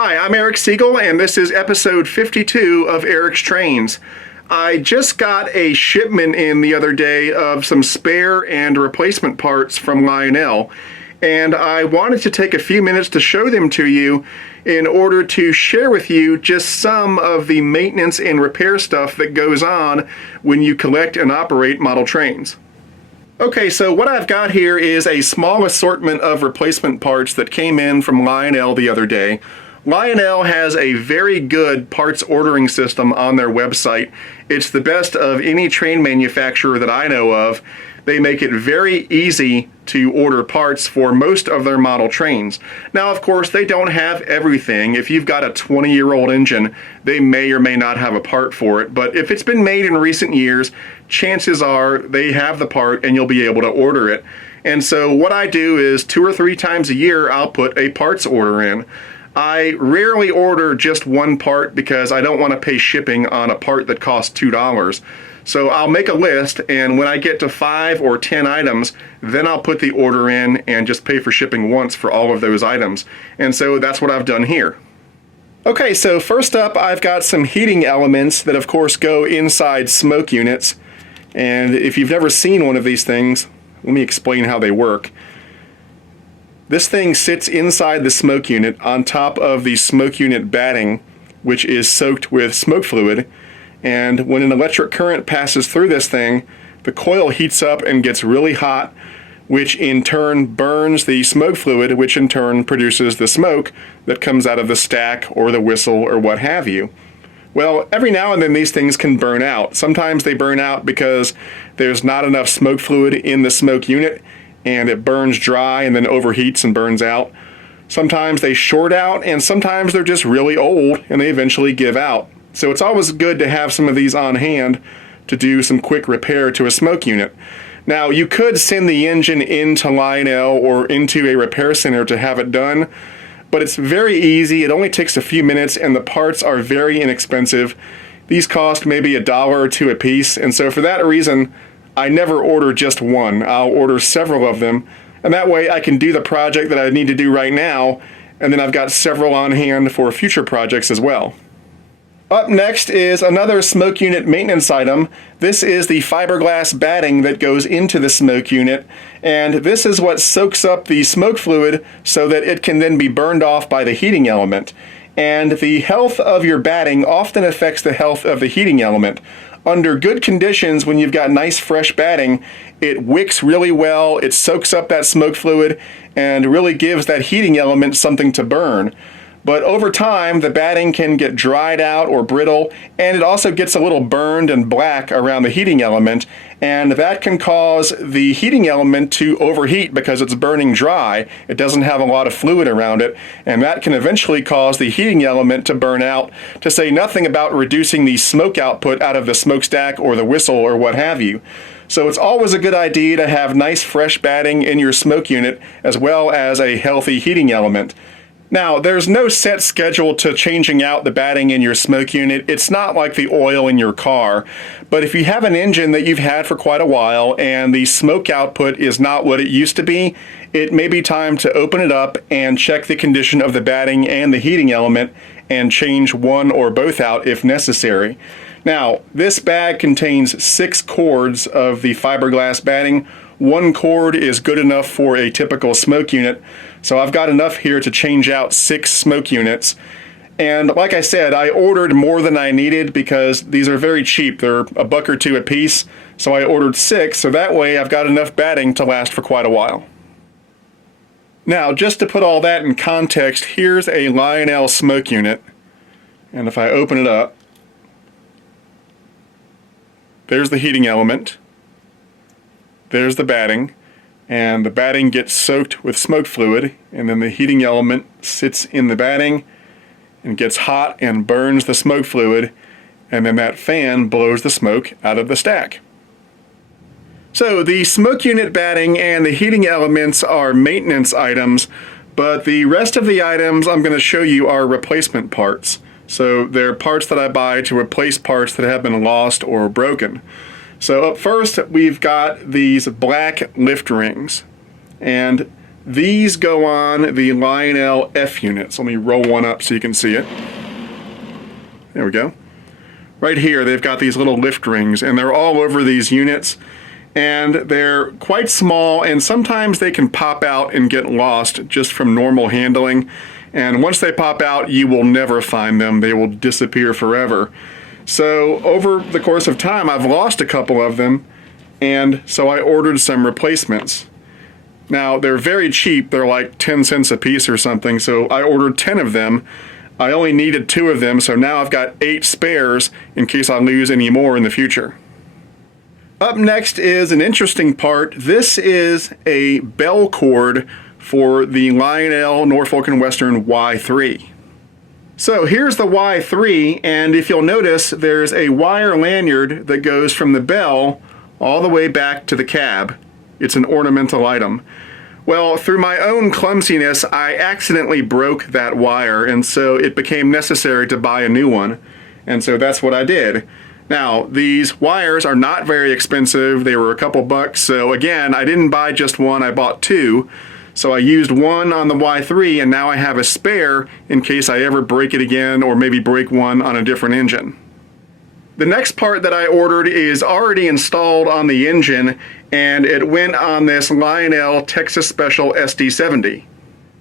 Hi, I'm Eric Siegel, and this is episode 52 of Eric's Trains. I just got a shipment in the other day of some spare and replacement parts from Lionel, and I wanted to take a few minutes to show them to you in order to share with you just some of the maintenance and repair stuff that goes on when you collect and operate model trains. Okay, so what I've got here is a small assortment of replacement parts that came in from Lionel the other day. Lionel has a very good parts ordering system on their website. It's the best of any train manufacturer that I know of. They make it very easy to order parts for most of their model trains. Now, of course, they don't have everything. If you've got a 20-year-old engine, they may or may not have a part for it. But if it's been made in recent years, chances are they have the part and you'll be able to order it. And so what I do is 2 or 3 times a year, I'll put a parts order in. I rarely order just one part because I don't want to pay shipping on a part that costs $2. So I'll make a list, and when I get to 5 or 10 items, then I'll put the order in and just pay for shipping once for all of those items. And so that's what I've done here. Okay, so first up, I've got some heating elements that of course go inside smoke units. And if you've never seen one of these things, let me explain how they work. This thing sits inside the smoke unit on top of the smoke unit batting, which is soaked with smoke fluid. And when an electric current passes through this thing, the coil heats up and gets really hot, which in turn burns the smoke fluid, which in turn produces the smoke that comes out of the stack or the whistle or what have you. Well, every now and then these things can burn out. Sometimes they burn out because there's not enough smoke fluid in the smoke unit, and it burns dry and then overheats and burns out. Sometimes they short out, and sometimes they're just really old and they eventually give out. So it's always good to have some of these on hand to do some quick repair to a smoke unit. Now, you could send the engine into Lionel or into a repair center to have it done, but it's very easy. It only takes a few minutes, and the parts are very inexpensive. These cost maybe $1 or $2 a piece, and so for that reason, I never order just one. I'll order several of them, and that way I can do the project that I need to do right now, and then I've got several on hand for future projects as well. Up next is another smoke unit maintenance item. This is the fiberglass batting that goes into the smoke unit, and this is what soaks up the smoke fluid so that it can then be burned off by the heating element. And the health of your batting often affects the health of the heating element. Under good conditions, when you've got nice fresh batting, it wicks really well, it soaks up that smoke fluid, and really gives that heating element something to burn. But over time, the batting can get dried out or brittle, and it also gets a little burned and black around the heating element, and that can cause the heating element to overheat because it's burning dry. It doesn't have a lot of fluid around it, and that can eventually cause the heating element to burn out, to say nothing about reducing the smoke output out of the smokestack or the whistle or what have you. So it's always a good idea to have nice fresh batting in your smoke unit as well as a healthy heating element. Now, there's no set schedule to changing out the batting in your smoke unit. It's not like the oil in your car. But if you have an engine that you've had for quite a while and the smoke output is not what it used to be, it may be time to open it up and check the condition of the batting and the heating element and change one or both out if necessary. Now, this bag contains 6 cords of the fiberglass batting. 1 cord is good enough for a typical smoke unit, so I've got enough here to change out 6 smoke units. And like I said, I ordered more than I needed because these are very cheap. They're $1 or $2 a piece, so I ordered 6, so that way I've got enough batting to last for quite a while. Now, just to put all that in context, here's a Lionel smoke unit, and if I open it up, there's the heating element. There's the batting, and the batting gets soaked with smoke fluid, and then the heating element sits in the batting and gets hot and burns the smoke fluid, and then that fan blows the smoke out of the stack. So the smoke unit batting and the heating elements are maintenance items, but the rest of the items I'm going to show you are replacement parts. So they're parts that I buy to replace parts that have been lost or broken. So up first, we've got these black lift rings, and These go on the Lionel F units. Let me roll one up so you can see it. There we go. Right here, they've got these little lift rings, and they're all over these units. And they're quite small, and sometimes they can pop out and get lost just from normal handling. And once they pop out, you will never find them. They will disappear forever. So over the course of time, I've lost a couple of them, and so I ordered some replacements. Now, they're very cheap. They're like 10 cents a piece or something, so I ordered 10 of them. I only needed 2 of them, so now I've got 8 spares in case I lose any more in the future. Up next is an interesting part. This is a bell cord for the Lionel Norfolk & Western Y3. So here's the Y3, and if you'll notice, there's a wire lanyard that goes from the bell all the way back to the cab. It's an ornamental item. Well, through my own clumsiness, I accidentally broke that wire, and so it became necessary to buy a new one. And so that's what I did. Now, these wires are not very expensive. They were a couple bucks. So again, I didn't buy just one, I bought 2. So I used one on the Y3, and now I have a spare in case I ever break it again, or maybe break one on a different engine. The next part that I ordered is already installed on the engine, and it went on this Lionel Texas Special SD70.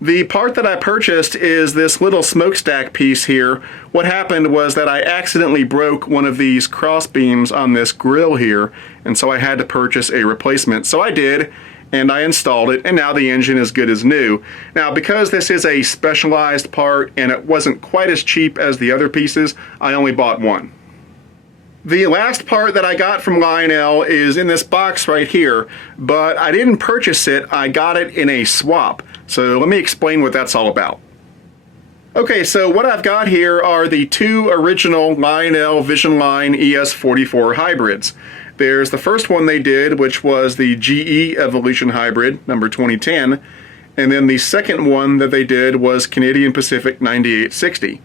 The part that I purchased is this little smokestack piece here. What happened was that I accidentally broke one of these cross beams on this grill here, and so I had to purchase a replacement. So I did, and I installed it, and now the engine is good as new. Now, because this is a specialized part and it wasn't quite as cheap as the other pieces, I only bought one. The last part that I got from Lionel is in this box right here, but I didn't purchase it, I got it in a swap. So let me explain what that's all about. Okay, so what I've got here are the 2 original Lionel Vision Line ES44 hybrids. There's the first one they did, which was the GE Evolution Hybrid, number 2010, and then the second one that they did was Canadian Pacific 9860.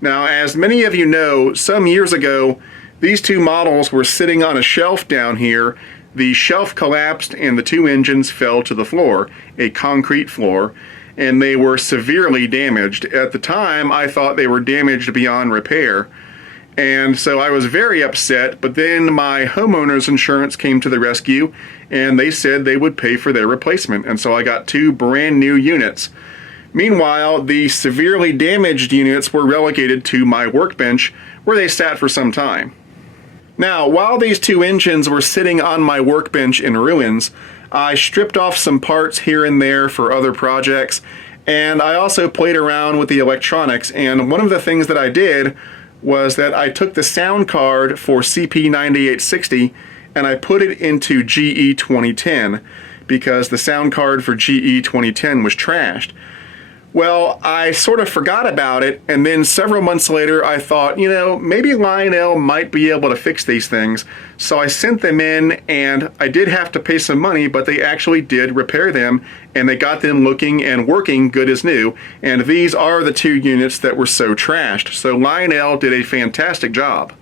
Now, as many of you know, some years ago, these 2 models were sitting on a shelf down here. The shelf collapsed and the 2 engines fell to the floor, a concrete floor, and they were severely damaged. At the time, I thought they were damaged beyond repair. And so I was very upset, but then my homeowner's insurance came to the rescue, and they said they would pay for their replacement, and so I got 2 brand new units. Meanwhile, the severely damaged units were relegated to my workbench, where they sat for some time. Now, while these 2 engines were sitting on my workbench in ruins, I stripped off some parts here and there for other projects, and I also played around with the electronics, and one of the things that I did was that I took the sound card for CP9860 and I put it into GE 2010 because the sound card for GE 2010 was trashed. Well, I sort of forgot about it, and then several months later I thought, you know, maybe Lionel might be able to fix these things. So I sent them in, and I did have to pay some money, but they actually did repair them, and they got them looking and working good as new. And these are the 2 units that were so trashed. So Lionel did a fantastic job.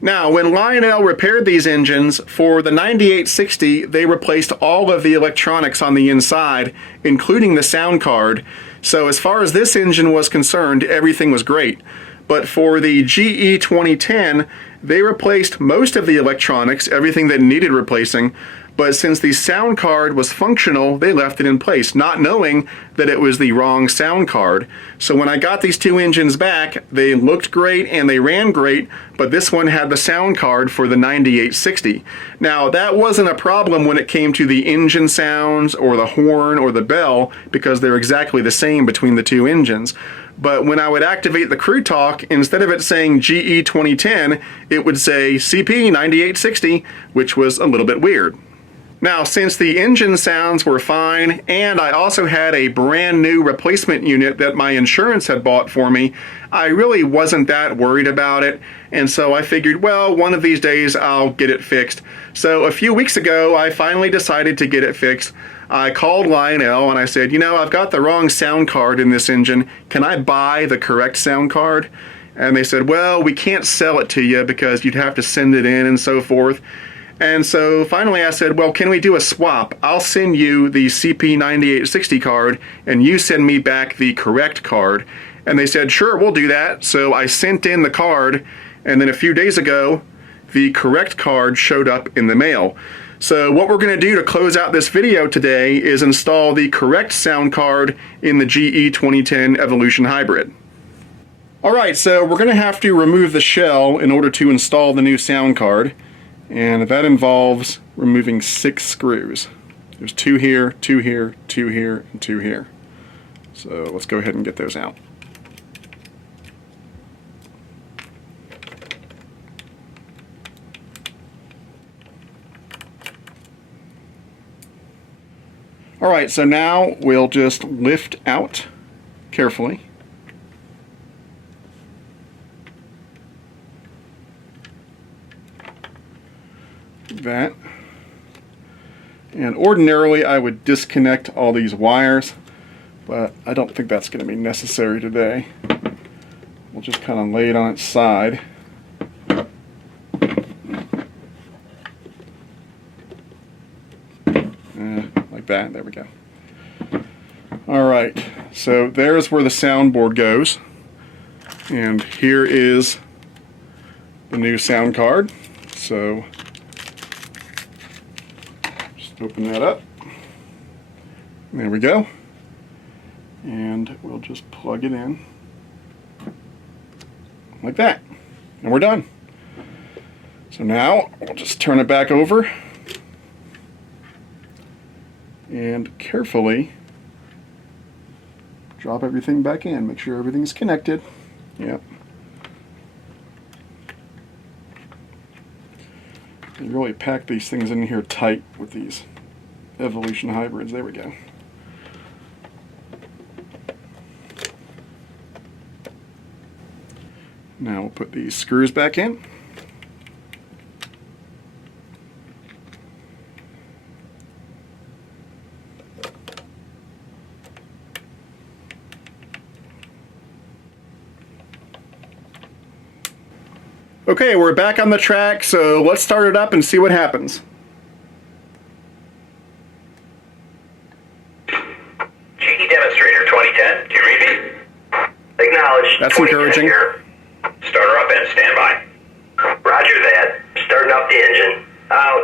Now, when Lionel repaired these engines, for the 9860, they replaced all of the electronics on the inside, including the sound card. So as far as this engine was concerned, everything was great. But for the GE 2010, they replaced most of the electronics, everything that needed replacing, but since the sound card was functional, they left it in place, not knowing that it was the wrong sound card. So when I got these 2 engines back, they looked great and they ran great, but this one had the sound card for the 9860. Now, that wasn't a problem when it came to the engine sounds or the horn or the bell, because they're exactly the same between the 2 engines. But when I would activate the Crew Talk, instead of it saying GE 2010, it would say CP 9860, which was a little bit weird. Now, since the engine sounds were fine, and I also had a brand new replacement unit that my insurance had bought for me, I really wasn't that worried about it, and so I figured, well, one of these days I'll get it fixed. So a few weeks ago, I finally decided to get it fixed. I called Lionel and I said, you know, I've got the wrong sound card in this engine. Can I buy the correct sound card? And they said, well, we can't sell it to you because you'd have to send it in and so forth. And so finally I said, well, can we do a swap? I'll send you the CP9860 card and you send me back the correct card. And they said, sure, we'll do that. So I sent in the card, and then a few days ago, the correct card showed up in the mail. So what we're going to do to close out this video today is install the correct sound card in the GE 2010 Evolution Hybrid. Alright, so we're going to have to remove the shell in order to install the new sound card. And that involves removing 6 screws. There's 2 here, 2 here, 2 here, and 2 here. So let's go ahead and get those out. Alright, so now we'll just lift out carefully. That. And ordinarily I would disconnect all these wires, but I don't think that's going to be necessary today. We'll just kind of lay it on its side. Like that. There we go. Alright, so there's where the soundboard goes. And here is the new sound card. So just open that up. There we go. And we'll just plug it in like that. And we're done. So now we'll just turn it back over and carefully drop everything back in. Make sure everything's connected. Yep. You really pack these things in here tight with these Evolution hybrids. There we go. Now we'll put these screws back in. Okay, we're back on the track, so let's start it up and see what happens. GE Demonstrator 2010, do you read me? Acknowledged. That's encouraging. Here. Starter up and stand by. Roger that. Starting up the engine. Out.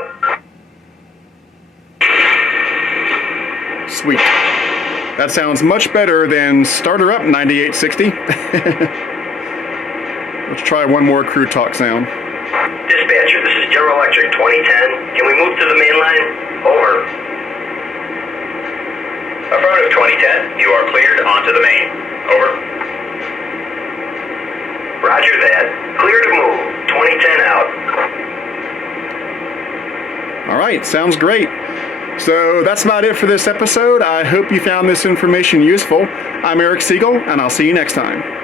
Sweet. That sounds much better than starter up 9860. Let's try one more crew talk sound. Dispatcher, this is General Electric 2010. Can we move to the main line? Over. Affirmative 2010. You are cleared onto the main. Over. Roger that. Clear to move. 2010 out. Alright, sounds great. So that's about it for this episode. I hope you found this information useful. I'm Eric Siegel, and I'll see you next time.